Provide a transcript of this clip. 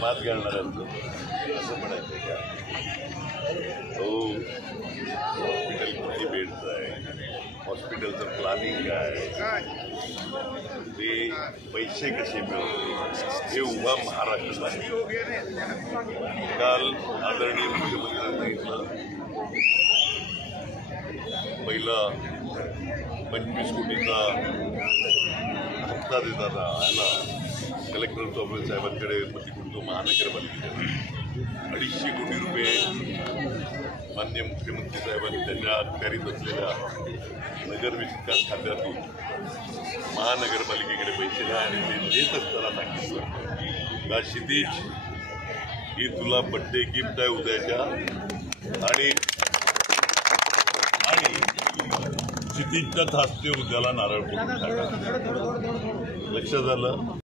मात घालणाऱ्यांचं असं म्हणायचं का? हो, हॉस्पिटल किती बेडचं आहे, हॉस्पिटलचं प्लॅनिंग काय, ते पैसे कसे मिळवते हे उभा महाराष्ट्र आहे. काल आदरणीय मुख्यमंत्र्यांनी सांगितलं पहिला 25 कोटीचा हप्ता देताना आला कलेक्टर चौबे साहेबांकडे तो महानगरपालिकेकडे 250 कोटी रुपये माननीय मुख्यमंत्री साहेबांनी त्यांच्या अखत्यारीत असलेल्या नगर विकास खात्यातून महानगरपालिकेकडे पैसे द्या आणि ते देत असताना सांगितलं का क्षितिज ही तुला बड्डे गिफ्ट आहे उद्याच्या आणि क्षितिजच्याच हस्ते उद्याला नारळ फोडून टाका. लक्षात आलं.